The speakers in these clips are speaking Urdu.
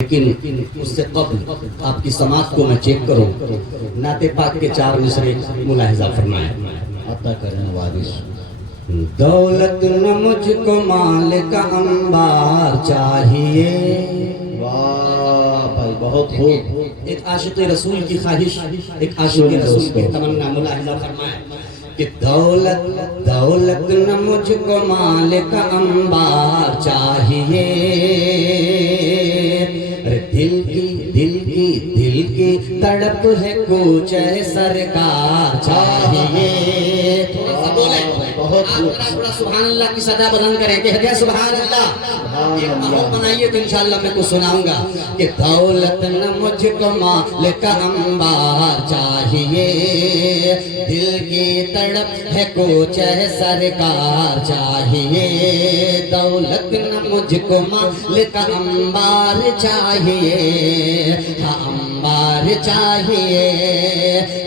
لیکن اس سے قبل آپ کی سماعت کو میں چیک کروں، نعت پاک کے 4 مصرے ملاحظہ فرمائیں۔ عطا کریں وارث۔ دولت نہ مجھ کو مال کا انبار چاہیے۔ واہ بھائی بہت خوب۔ ایک عاشق رسول کی خواہش، ایک عاشق رسول کی تمنا ملاحظہ فرمائیں کہ دولت نہ مجھ کو مال کا انبار چاہیے، دل کی تڑپ ہے کوچہ سرکار چاہیے۔ تھوڑا سا بولیں، بہت بڑا سبحان اللہ کی صدا بلند کریں، کہہ دیا سبحان اللہ۔ ایک ماحول بنائیے تو انشاءاللہ میں کو سناؤں گا کہ دولت نہ مجھ کو مال کا انبار چاہیے، دل کی تڑپ ہے کوچہ سرکار چاہیے۔ دولت نہ مجھ کو مال کا انبار چاہیے، ہاں انبار چاہیے،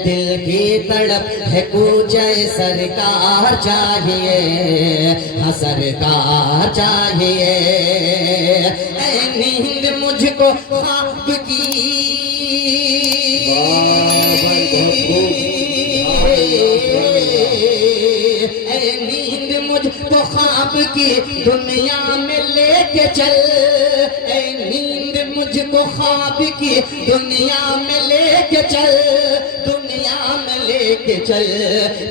دل کی تڑپ ہے کوچہ سرکار چاہیے، ہاں سرکار چاہیے۔ اے نیند مجھ کو خواب کی، اے نیند مجھ کو خواب کی دنیا میں لے کے چل، اے نیند مجھ کو خواب کی دنیا میں لے کے چل، دنیا میں لے کے چل،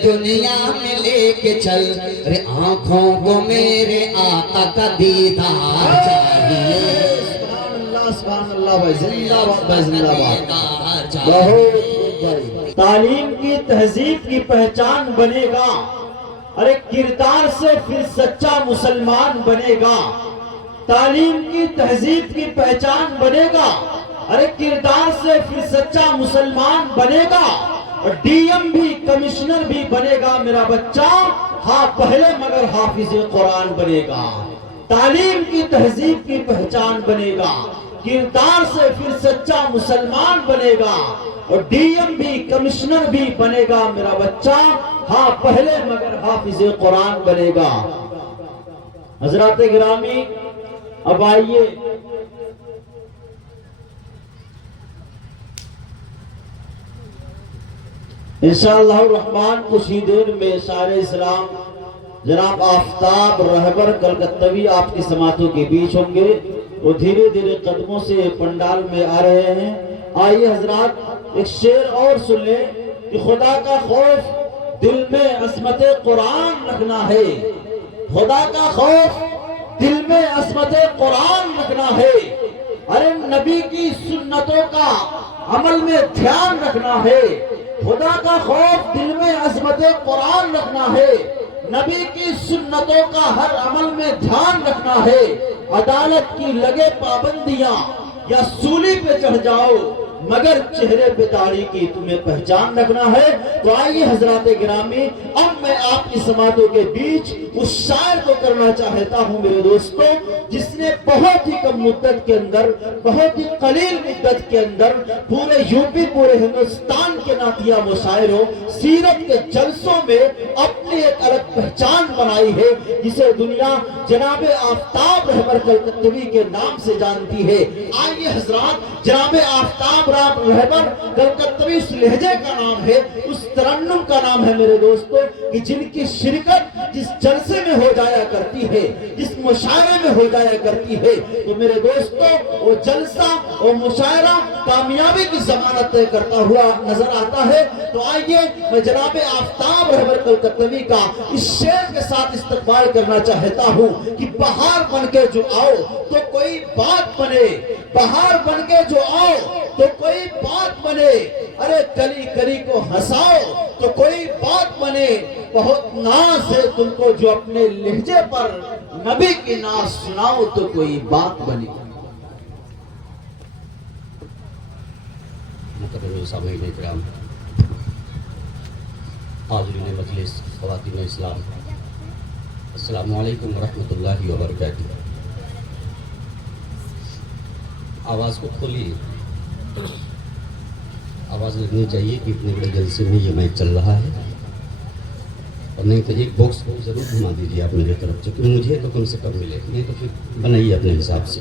دنیا میں لے کے چل۔ رے آنکھوں کو میرے آقا کا دیدار چاہیے۔ سبحان اللہ بھائی، زندہ باد بھائی، زندہ باد۔ بہت بھائی، تعلیم کی تہذیب کی پہچان بنے گا، ارے کردار سے پھر سچا مسلمان بنے گا۔ تعلیم کی تہذیب کی پہچان بنے گا، ارے کردار سے پھر سچا مسلمان بنے گا، اور ڈی ایم بھی کمشنر بھی بنے گا میرا بچہ، ہاں پہلے مگر حافظ قرآن بنے گا۔ تعلیم کی تہذیب کی پہچان بنے گا، کردار سے پھر سچا مسلمان بنے گا، اور ڈی ایم بھی کمشنر بھی بنے گا میرا بچہ، ہاں پہلے مگر حافظ قرآن بنے گا۔ حضرات گرامی، اب آئیے انشاءاللہ الرحمن کچھ ہی دیر میں شاعر اسلام جناب آفتاب رہبر کلکتوی آپ کی سماعتوں کے بیچ ہوں گے۔ وہ دھیرے دھیرے قدموں سے پنڈال میں آ رہے ہیں۔ آئیے حضرات ایک شعر اور سن لیں کہ خدا کا خوف دل میں عظمت قرآن رکھنا ہے، خدا کا خوف دل میں عظمت قرآن رکھنا ہے، ارے نبی کی سنتوں کا عمل میں دھیان رکھنا ہے، خدا کا خوف دل میں عظمت قرآن رکھنا ہے، نبی کی سنتوں کا ہر عمل میں دھیان رکھنا ہے، عدالت کی لگے پابندیاں یا سولی پہ چڑھ جاؤ مگر چہرے پہ داڑھی کی تمہیں پہچان رکھنا ہے۔ تو آئیے حضرات گرامی، اب میں آپ کی سماعتوں کے بیچ اس شاعر کو کرنا چاہتا ہوں میرے دوستوں، جس نے بہت ہی کم مدت کے اندر، بہت ہی قلیل مدت کے اندر پورے یوپی، پورے ہندوستان کے نعتیہ مشاعروں، سیرت کے جلسوں میں اپنی ایک الگ پہچان بنائی ہے، جسے دنیا جناب آفتاب رہبر کلکتوی کے نام سے جانتی ہے۔ آئیے حضرات، جناب آفتاب رہبر کلکتوی اس لہجے کا نام ہے، اس ترنم کا نام ہے میرے دوستو، کہ جن کی شرکت جس جلسے میں ہو جایا کرتی ہے، جس مشاعرے میں ہو جایا کرتی ہے، تو میرے دوستو وہ جلسہ، وہ مشاعرہ کامیابی کی ضمانت طے کرتا ہوا نظر آتا ہے۔ تو آئیے میں جناب آفتاب رہبر کلکتوی کا اس شعر کے ساتھ استقبال کرنا چاہتا ہوں کہ بہار بن کے جو آؤ تو کوئی بات بنے، بہار بن کے جو آؤ تو کوئی بات بنے، ارے کلی کلی کو ہنساؤ تو کوئی بات بنے، بہت ناز ہے تم کو جو اپنے لہجے پر نبی کی ناز سناؤ تو کوئی بات بنے۔ محترم سامعین کرام، حاضرین مجلس، خواتین اسلام، السلام علیکم ورحمۃ اللہ وبرکاتہ۔ آواز کو کھولیے، آواز لگنی چاہیے کہ اتنے بڑے جلسے میں یہ میچ چل رہا ہے، اور نہیں تو ایک باکس کو ضرور گھما دیجیے آپ میرے طرف، چونکہ مجھے تو کم سے کم ملے، نہیں تو پھر بنائیے اپنے حساب سے۔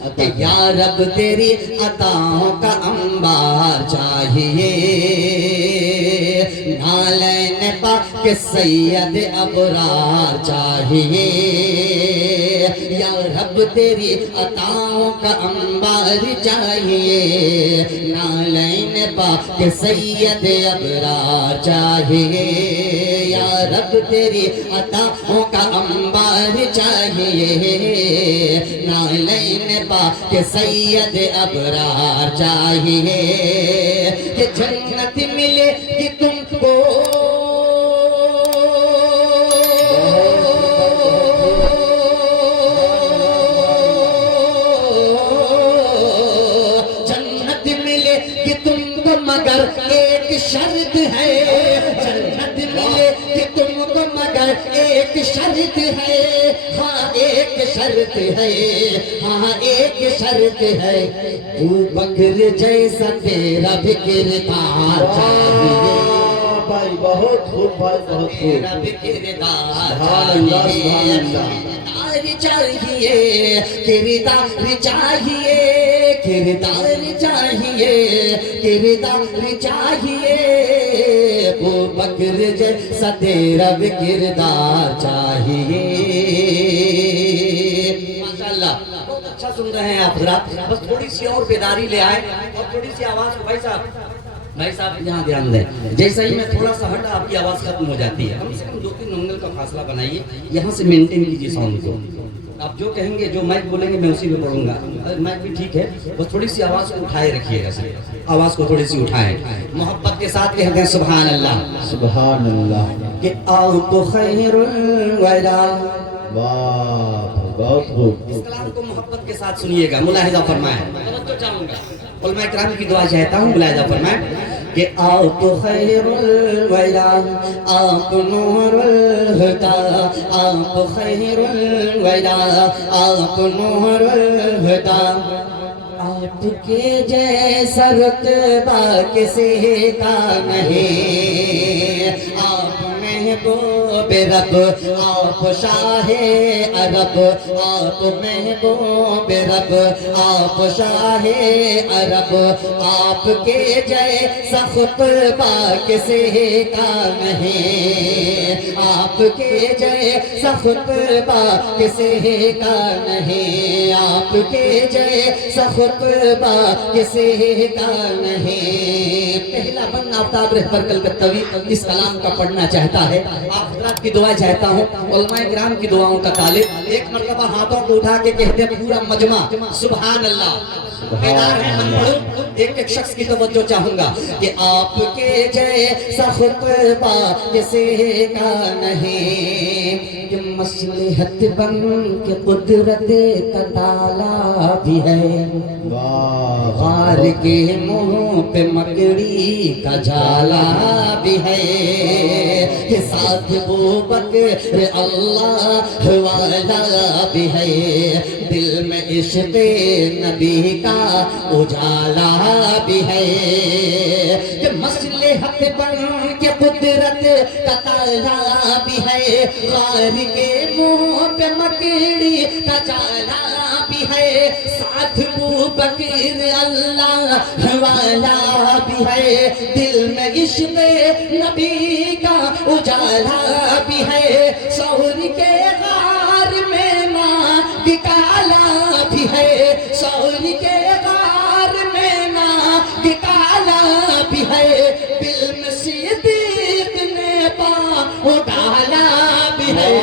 کہ یا رب تیری عطاؤں کا انبار چاہیے نالین پاک سید ابرار چاہیے یا رب تیری عطاؤں کا انبار چاہیے نالین پاک سید ابرار چاہیے یا رب تیری عطاؤں کا انبار چاہیے نالین پاک سید ابرار چاہیے کہ جنت ملے کہ تم کو جنت ملے کہ تم کو مگر ایک شرط ہے جنت ملے کہ تم کو مگر ایک شرط ہے ہاں ایک شرط ہے ہاں ایک شرط ہے بکر جیسا تیرا بھی کردار چاہیے بھائی بہت خوب بھائی بہت خوب تیرا بھی کردار سبحان اللہ سبحان اللہ چاہیے کردار چاہیے کردار چاہیے کردار چاہیے وہ بکر جیسا تیرا بھی کردار چاہیے ماشاءاللہ بہت اچھا سن رہے ہیں آپ حضرات بس تھوڑی سی اور بیداری لے آئے اور تھوڑی سی آواز کو بھائی صاحب یہاں دھیان دیں جیسا ہی میں تھوڑا سا ہٹا آپ کی آواز ختم ہو جاتی ہے کم سے کم 2-3 انگل کا فاصلہ بنائیے یہاں سے مینٹین کیجیے ساؤنڈ کو آپ جو کہیں گے جو مائک بولیں گے میں اسی میں پڑھوں گا مائک بھی ٹھیک ہے بس تھوڑی سی آواز کو اٹھائے رکھیے گا آواز کو تھوڑی سی اٹھائیں محبت کے ساتھ کہتے ہیں سبحان اللہ سبحان اللہ کہ آپ خیر الورا واہ بہت خوب اس کلام کو محبت کے ساتھ سنیے گا ملاحظہ فرمائیں توجہ چاہوں گا علماء کرام کی دعا چاہتا ہوں ملاحظہ فرمائیں کہ آپ خیر الورا آپ نور الہدا آپ خیر الورا آپ نور الہدا آپ کے جیسا رتبہ کسی کا نہیں آپ محبوب رب آپ شاہ عرب آپ محبوب رب آپ شاہ عرب آپ کے جیسا خطبہ کسی کا نہیں آپ کے جیسا خطبہ کسی کا نہیں آپ کے جیسا خطبہ کسی کا نہیں پہلا بن آفتاب رہبر کلکتوی اس کلام کا پڑھنا چاہتا ہے آپ حضرات کی دعا چاہتا ہوں علماء کرام کی دعاؤں کا طالب ایک مرتبہ ہاتھوں کو اٹھا کے کہتے ہیں پورا مجمع سبحان اللہ بیدار ہے من پڑھو ایک ایک شخص کی توجہ چاہوں گا کہ آپ کے جیسا خطبہ کسی کا نہیں کہ مصلحت بن کے قدرت کا تالا بھی ہے غار کے منہ پہ مکڑی کا جالا بھی ہے کہ ساتھ وہ بکر اللہ والا بھی ہے دل میں عشق نبی کا اجالا بھی ہے کہ مصلحت بن کے قدرت کا تالا بھی ہے غار کے منہ پہ مکڑی کا جالا بھی ہے ساتھ وہ بکر اللہ والا بھی ہے دل میں عشق نبی کا اجالا بھی ہے شور کے غار میں ماں کی کالا بھی ہے شور کے غار میں ماں کی کالا بھی ہے دل میں صدیق نے پاؤں ڈالا بھی ہے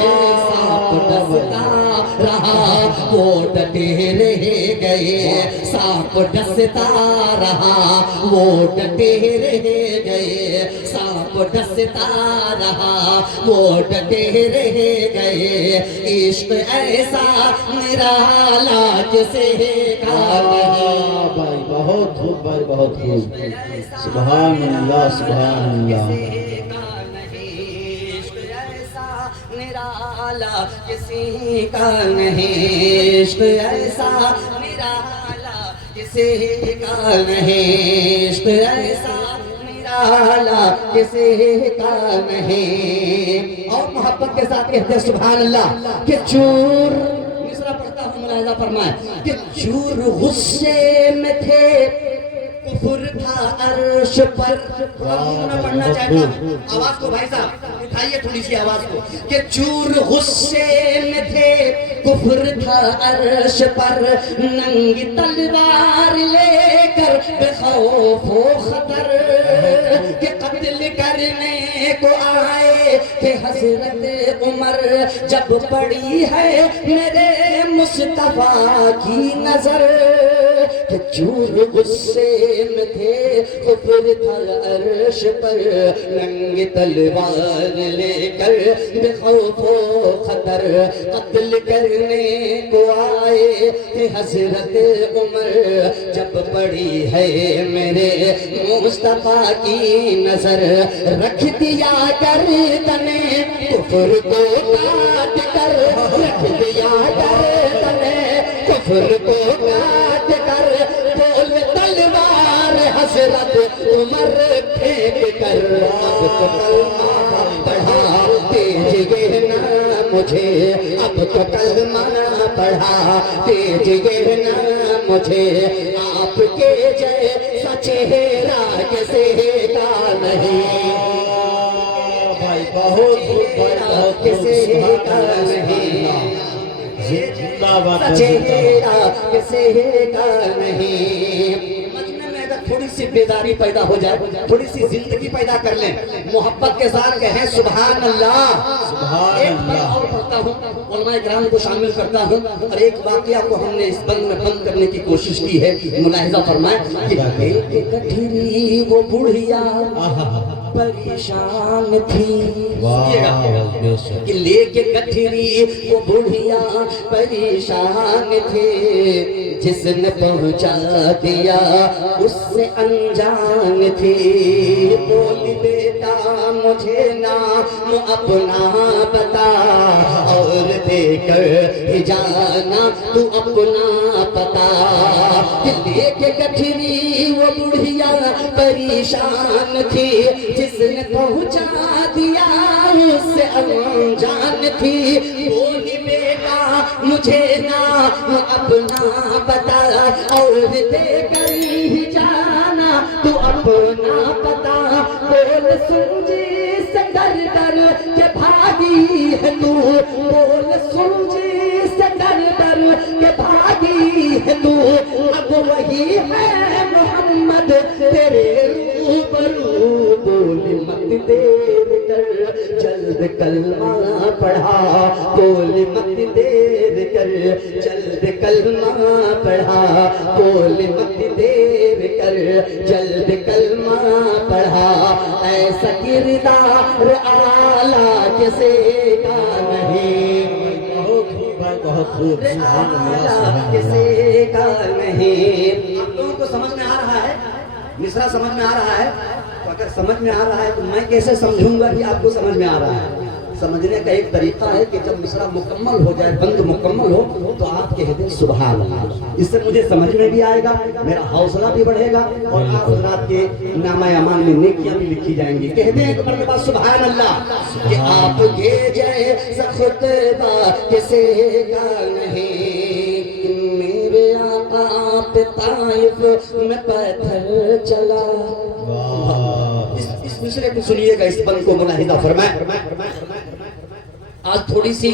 سانپ ڈستا رہا وہ ڈٹے رہ گئے سانپ ڈستا رہا وہ ڈٹے رہ گئے سانپ ڈستا رہا وہ ڈٹے رہ گئے عشق ایسا نرالا جسے کا نہیں بھائی بہت خوب بھائی بہت خوب سبحان اللہ سبحان اللہ نرالا کسی کا نہیں عشق ایسا نرالا کسی کا نہیں عشق ایسا نرالا کسی کا نہیں اور محبت کے ساتھ کہتے ہیں سبحان اللہ کہ چور مصرع پڑھتا ہوں ملاحظہ ملاحظہ فرمائے کہ چور غصے میں تھے کفر تھا عرش پر. میں پڑھنا چاہتا ہوں, آواز کو بھائی صاحب اٹھائیے تھوڑی سی آواز کو, کہ چور غصے میں تھے کفر تھا عرش پر, ننگی تلوار لے کر بے خوف و خطر, کہ قتل کرنے کو آئے تھے حضرت عمر, جب پڑی ہے میرے مصطفیٰ کی نظر. کہ چور غصے میں تھے کفر تھا عرش پر, ننگی تلوار لے کر بے خوف و خطر, قتل کرنے کو آئے تھے حضرت عمر, جب پڑی ہے میرے مصطفیٰ کی نظر. رکھ دیا گردنے کفر کو کاٹ کر, رکھ دیا گردنے کفر کو کاٹ کر, بول تلوار حضرت عمر پھینک کر. اب تو کلمہ پڑھا دیجئے نا مجھے, اب تو کلمہ پڑھا دیجئے نا مجھے, آپ کے جیسا چہرہ کسی کا نہیں, بھائی بہت بہت کسی کا نہیں, چہرہ کسی کا نہیں. تھوڑی سی بیداری پیدا ہو جائے, تھوڑی سی زندگی پیدا کر لیں, محبت کے ساتھ کہیں سبحان اللہ. ایک بار اور پڑھتا ہوں, علماء کرام کو شامل کرتا ہوں, اور ایک واقعہ کو ہم نے اس بند میں بند کرنے کی کوشش کی ہے. ملاحظہ فرمائیں کہ کٹھری وہ بڑھیا پریشان تھی, کہ لے کے کٹھری وہ بڑھیا پریشان تھے, جس نے پہنچا دیا اس سے انجان تھی. بولی بیٹا مجھے نام اپنا بتا, اور دے کر جانا تو اپنا پتا. لے کے کٹھری وہ بڑھیا پریشان تھی, جس نے پہنچا دیا اس سے انجان تھی. بولی بیٹا مجھے نام اپنا بتا, اور دے کر ہی جانا تو اپنا پتا. بول سن جی سے در در کے بھاگی ہے تو, بول سن جی سے در در کے بھاگی ہے تو, اب وہی ہے محمد تیرے روبرو. بول مت دیر کر جلد کلمہ پڑھا, بول مت دیر کر جلد کلمہ پڑھا, بول مت دیر کر جلد کلمہ پڑھا. ایسا کردار اعلیٰ کسی کا نہیں, کسی کا نہیں. آپ لوگوں کو سمجھ میں آ رہا ہے, مصرع سمجھ میں آ رہا ہے؟ تو اگر سمجھ میں آ رہا ہے تو میں کیسے سمجھوں گا کہ آپ کو سمجھ میں آ رہا ہے؟ سمجھنے کا ایک طریقہ ہے کہ جب مصرع مکمل ہو جائے, بند مکمل ہو, تو آپ کہہ دیں سبحان اللہ. اس سے مجھے سمجھ میں بھی آئے گا, میرا حوصلہ بھی بڑھے گا, اور آپ حضرات کے نامہ اعمال میں نیکیاں بھی لکھی جائیں گی. کہہ دیں ایک مرتبہ سبحان اللہ, کہ آپ کے جیسا خطبہ کسی کا نہیں. میرے آقا پہ طائف میں پتھر چلا. اس مصرے کو سنیے گا, اس بند کو ملاحظہ فرمائیں. آج تھوڑی سی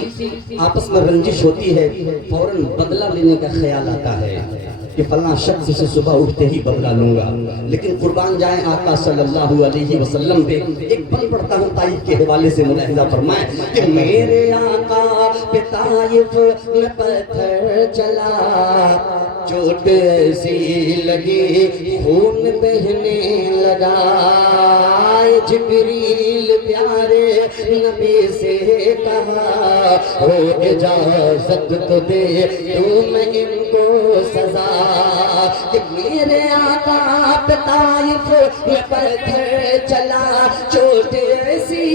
آپس میں رنجش ہوتی ہے, فوراً بدلہ لینے کا خیال آتا ہے کہ فلاں شخص سے صبح اٹھتے ہی بدلہ لوں گا. لیکن قربان جائیں آقا صلی اللہ علیہ وسلم پہ. ایک بند پڑھتا ہوں طائف کے حوالے سے, ملاحظہ فرمائیں کہ میرے آقا پہ طائف میں پتھر چلا, چوٹ ایسی لگی خون بہنے لگا. جبریل پیارے نبی سے کہا, ہو اجازت تو دے تو میں ان کو سزا. کہ میرے آقا پہ طائف میں پتھر چلا, چوٹ ایسی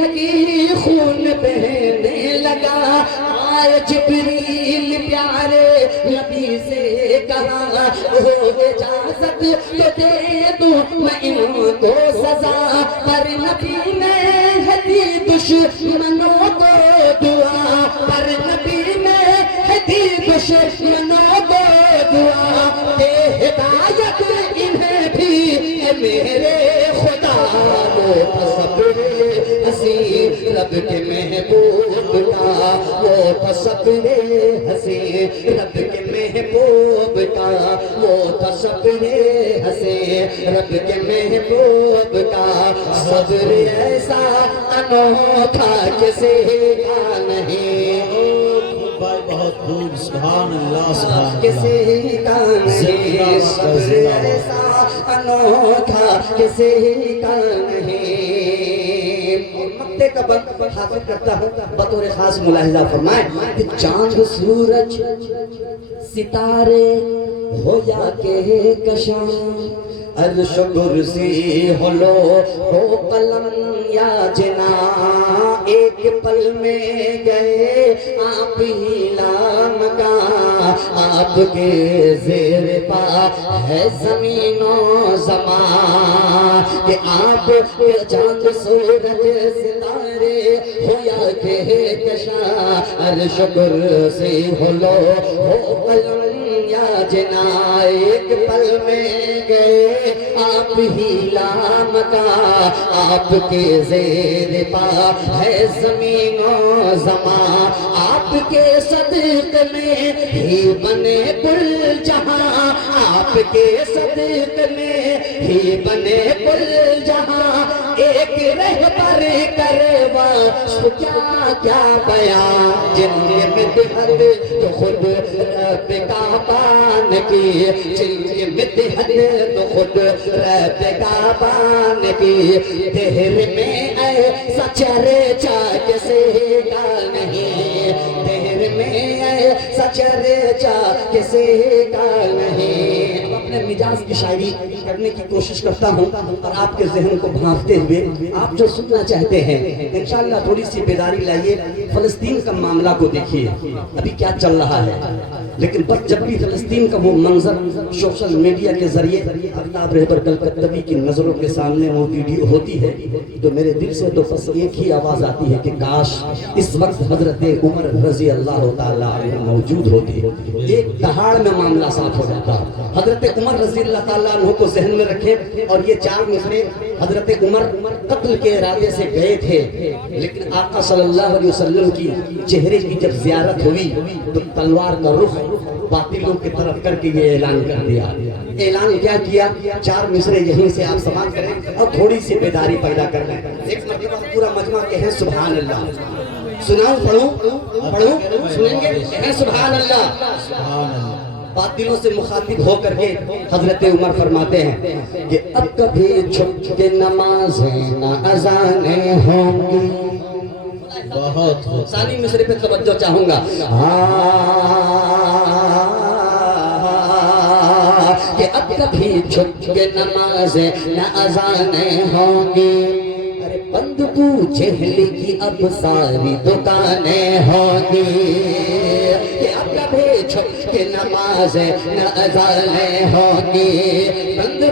لگی خون بہنے لگا. آئے جبریل پیارے نبی سے کہا, ہو اجازت تو دے دوں میں ان کو سزا. پر نبی نے دی دشمنوں کو دعا, پر نبی نے دی دشمنوں محبوب کا وہ تصور ہنسی، رب کے محبوب کا وہ تصور ہنسی، رب کے محبوب کا صبر ایسا انوکھا کسی کا نہیں، بھائی بہت خوب، سبحان اللہ سبحان اللہ، کسی کا نہیں، صبر ایسا انوکھا کسی کا نہیں۔ مقطع کا بند حاصل کرتا ہوں، بطور خاص ملاحظہ فرمائیں کہ چاند سورج ستارے ہو یا کہکشاں، عرش و کرسی ہو لو ہو قلم یا جنا، ایک پل میں گئے آپ ہی لامکاں، آپ کے زیر پا ہے زمین و زمان، کہ آپ کے چاند سورج ستارے ہو یا کہکشاں، عرش و کرسی ہو لو ہو قلم یا جنا، ایک پل میں گئے آپ ہی لامکاں، آپ کے زیر پا ہے زمین و زمان، آپ کے صدق میں ہی بنے کل جہاں، آپ کے صدق میں ہی بنے کل جہاں، ایک رہبر کروا سو کیا کیا بیان، جن کے مدحت تو خود رب کا بان کی، جن کے مدحت تو خود رب کا بان کی، دہر میں ایسا چرچا کسی کا نہیں، دہر میں ایسا چرچا کسی کا نہیں۔ اب اپنے مزاج کی شاعری کرنے کی کوشش کرتا ہوں اور آپ کے ذہن کو بھانپتے ہوئے آپ جو سننا چاہتے ہیں انشاءاللہ تھوڑی سی بیداری لائیے، فلسطین کا معاملہ کو دیکھیے ابھی کیا چل رہا ہے، لیکن بس جب بھی فلسطین کا وہ منظر سوشل میڈیا کے ذریعے آفتاب رہبر کلکتوی کی نظروں کے سامنے وہ ویڈیو ہوتی ہے تو میرے دل سے تو بس ایک ہی آواز آتی ہے کہ کاش اس وقت حضرت عمر رضی اللہ تعالیٰ عنہ موجود ہوتے، ایک دہاڑ میں معاملہ صاف ہو جاتا۔ حضرت عمر رضی اللہ تعالیٰ عنہ کو ذہن میں رکھیں، اور یہ چار مصرے حضرت عمر قتل کے ارادے سے گئے تھے، لیکن آقا صلی اللہ علیہ وسلم کی چہرے کی جب زیارت ہوئی تو تلوار کا رخ باطلوں کی طرف کر کے یہ اعلان کر دیا۔ اعلان کیا کیا؟ چار مصرے یہیں سے آپ سماعت کریں اور تھوڑی سی بیداری پیدا کر لیں۔ ایک مرتبہ پورا مجمع کہیں سبحان اللہ، سناؤں پڑھوں سنیں گے؟ کہیں سبحان اللہ۔ باطلوں سے مخاطب ہو کر کے حضرت عمر فرماتے ہیں کہ اب کبھی چھپ کے نمازیں نہ اذانیں ہوں گی، بہت ثانی مصرے پہ توجہ چاہوں گا، کہ اب کبھی چھپ کے نمازیں نہ اذانیں ہوں گی، ارے بند جہل کی اب ساری دکانیں ہوں گی، کہ اب کبھی چھپ کے نمازیں نہ اذانیں ہوں گی، بند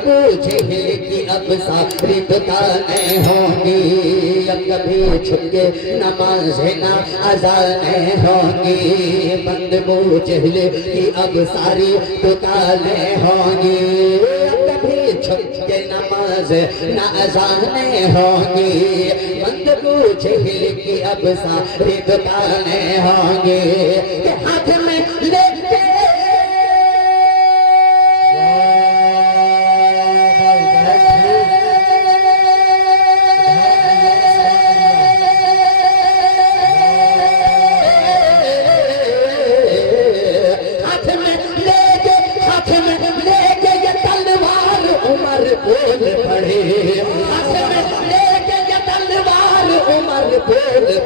جہل کی اب ساری دکانیں ہوں گی، اب کبھی چھپ کے نمازیں نہ اذانیں ہوں گی، بند جہل کی اب ساری دکانیں ہوں گی، کبھی چھپ کے نماز نہ اذانیں ہوں گی، بند جہل کی اب ساری دکانیں ہوں گی، کہ ہاتھ میں لے کے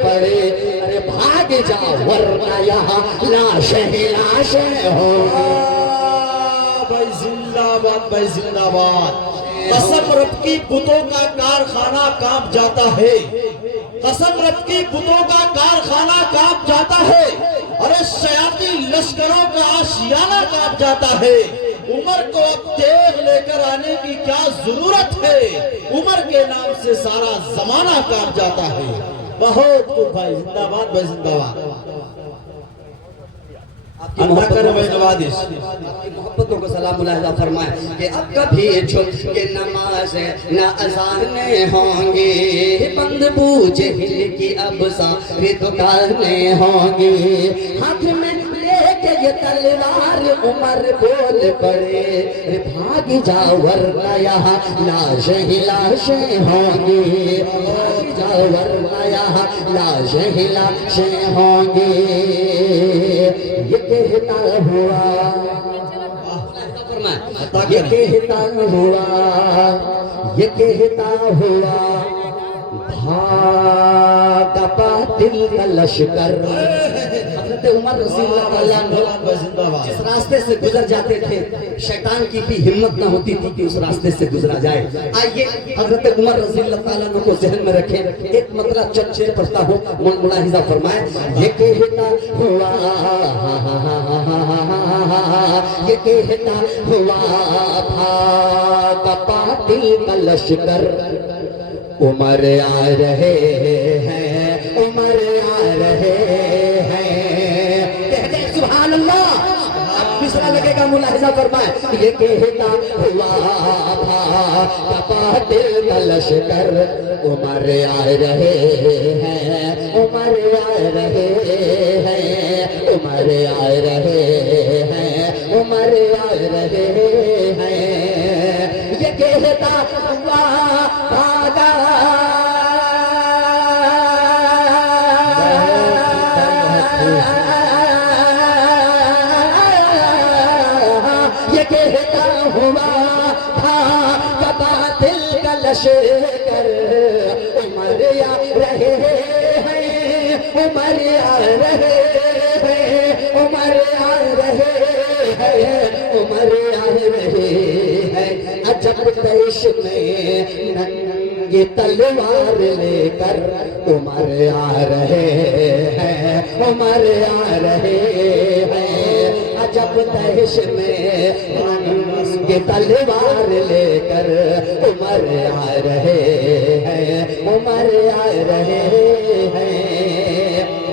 پڑے، ارے بھاگ جا ورنہ یہاں لاشیں لاشیں ہوں۔ بھائی زندہ باد، بھائی زندہ باد۔ قسم رب کی بتوں کا کارخانہ کانپ جاتا ہے، قسم رب کی بتوں کا کارخانہ کانپ جاتا ہے، ارے شیاطی لشکروں کا آشیانہ کانپ جاتا ہے، عمر کو اب تیغ لے کر آنے کی کیا ضرورت ہے، عمر کے نام سے سارا زمانہ کانپ جاتا ہے۔ بہت خوب بھائی، زندہ باد بھائی، زندہ باد۔ اللہ کرے میں نوازش آپ کی محبتوں کو سلام ملاحظہ فرمائے کہ اب کبھی چھپ کے نماز نہ اذانیں ہوں گی، بند بوجھ ہل کی اب ساری دکانیں ہوں گی، ہاتھ میں لے کے یہ تلوار عمر بول پڑے بھاگ جاؤ ورنہ یہاں لاشیں ہی لاشیں ہوں گی، بھاگ جاؤ ورنہ یہاں لاشیں ہی لاشیں ہوں گی، یہ کہتا ہوا یہ کہتا ہوا یہ کہتا ہوا بھاگا باطل کا لشکر، حضرت عمر رضی اللہ تعالیٰ عنہ جس راستے سے گزر جاتے تھے شیطان کی بھی ہمت نہ ہوتی تھی کہ اس راستے سے گزرا جائے۔ آئیے حضرت عمر رضی اللہ تعالیٰ عنہ کو ذہن میں رکھیں، ایک مطلب چند شعر پڑھتا ہوں، ملاحظہ فرمائیں۔ یہ کہتا ہوا یہ کہتا ہوا بھاگا باطل کا لشکر، عمر آ رہے ہیں عمر آ رہے ہیں، کہتے ہیں سبحان اللہ۔ اب مصرع لگے گا، ملاحظہ فرمائیں۔ یہ کہتا ہوا بھاگا باطل کا لشکر، عمر آ رہے ہیں عمر آ رہے ہیں عمر آ رہے ہیں عمر آ رہے ہیں، یہ کہتا ہوا بھاگا یہ کہتا ہوا بھاگا باطل کا لشکر، عمر آ رہے ہیں عمر آ رہے ہیں عمر آ رہے ہیں عمر آ رہے ہیں، عجب دیش میں ننگی تلوار لے کر عمر آ رہے ہیں عمر آ رہے ہیں، عجب دیش میں ننگی تلوار لے کر عمر آ رہے ہیں عمر آ رہے ہیں۔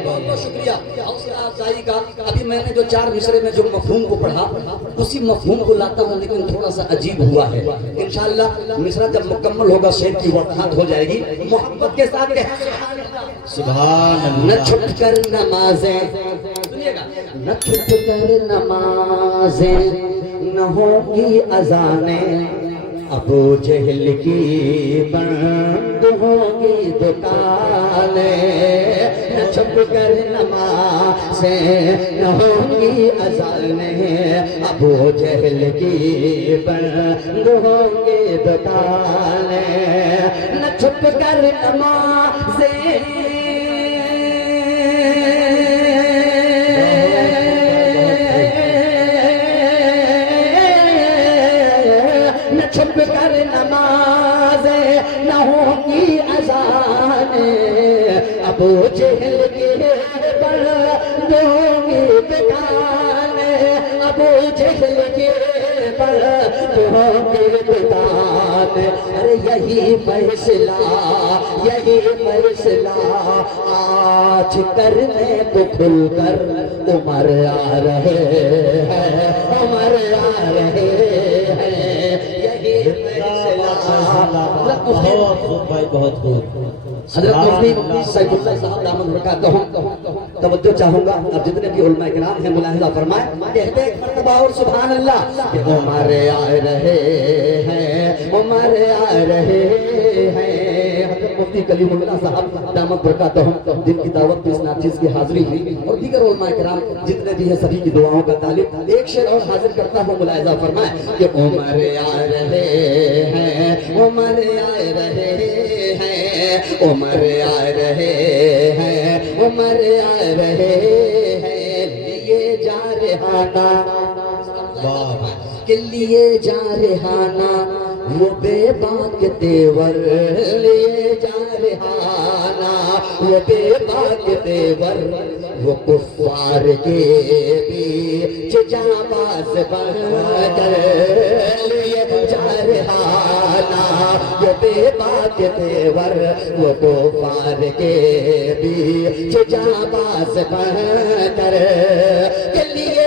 بہت بہت شکریہ حوصلہ افزائی کا۔ ابھی میں نے جو 4 مصرے میں جو مفہوم کو پڑھا اسی مفہوم کو لاتا ہوں، لیکن تھوڑا سا عجیب ہوا ہے۔ انشاءاللہ مصرع جب مکمل ہوگا شعر کی وضاحت ہو جائے گی، محبت کے ساتھ کہیں سبحان نہ اللہ۔ چھپ کر نمازیں، سنیے گا، نہ چھپ کر نمازیں نہ ہوگی اذانیں، ابو جہل کی بند ہوگی دکانیں، نہ چھپ کر نمازیں نہ ہوگی اذانیں، ابو جہل کی بند ہوگی دکانیں، نہ چھپ کر نمازیں چھپ کر نمازیں نہ ہوں گی اذانیں، ابو جہل کی بند ہوگی دکانیں، ابو جہل کی بند ہوگی دکانیں، ارے یہی فیصلہ آج کرنے کو کھل کر عمر آ رہے ہیں عمر آ رہے ہیں، بہت خوب بھائی بہت خوب۔ حضرت مفتی سیف اللہ صاحب دامن برکاتہم توجہ چاہوں گا، اب جتنے بھی علماء کرام ہیں ملاحظہ فرمائیں، کہتے ایک مرتبہ اور سبحان اللہ کہ عمر آ رہے ہیں عمر آ رہے ہیں۔ حضرت مفتی کلیم اللہ صاحب دامن برکاتہم جن کی دعوت پہ اس ناچیز کی حاضری ہوئی، اور دیگر علماء کرام جتنے بھی ہیں سبھی کی دعاؤں کا طالب، ایک شعر اور حاضر کرتا ہوں، ملاحظہ فرمائیں کہ عمر آ رہے ہیں عمر آ رہے ہیں عمر آ رہے ہیں عمر آ رہے ہیں، لیے جا رہانا کہ لیے جا رہانا وہ بے باک تیور، لیے جا رہانا وہ بے باک تیور، وہ کفار کے بیچ جانباز بن کر لیے جا رہانا وہ بے باک تیور، وہ کفار کے بیچ جانباز بن کر لیے